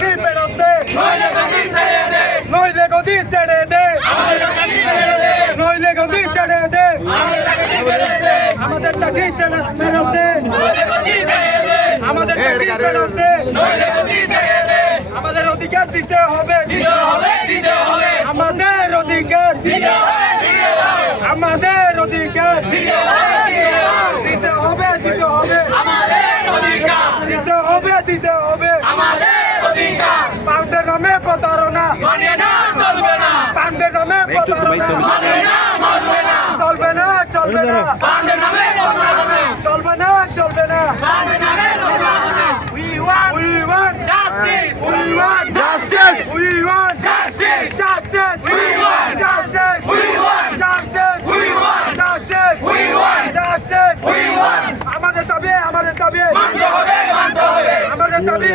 চাকরি ফেরত দে নইলে গদি ছেড়ে দে। নইলে গদি ছেড়ে দে। আমাদের চাকরি ছেড়ে ফেরত আমাদের চাকরি ফেরত দে আমাদের অধিকার দিতে হবে। আমাদের অধিকার আমাদের অধিকার দিতে নামে প্রতারণা চলবে না পান্ডের নামে প্রতারণা চলবে না চলবে না চলবে না চলবে না We want, we want justice. We want justice. We want justice. Justice. We want justice. We want justice. We want justice. We want justice. We want. আমাদের দাবি, আমাদের দাবি. মানতে হবে, মানতে হবে. আমাদের দাবি,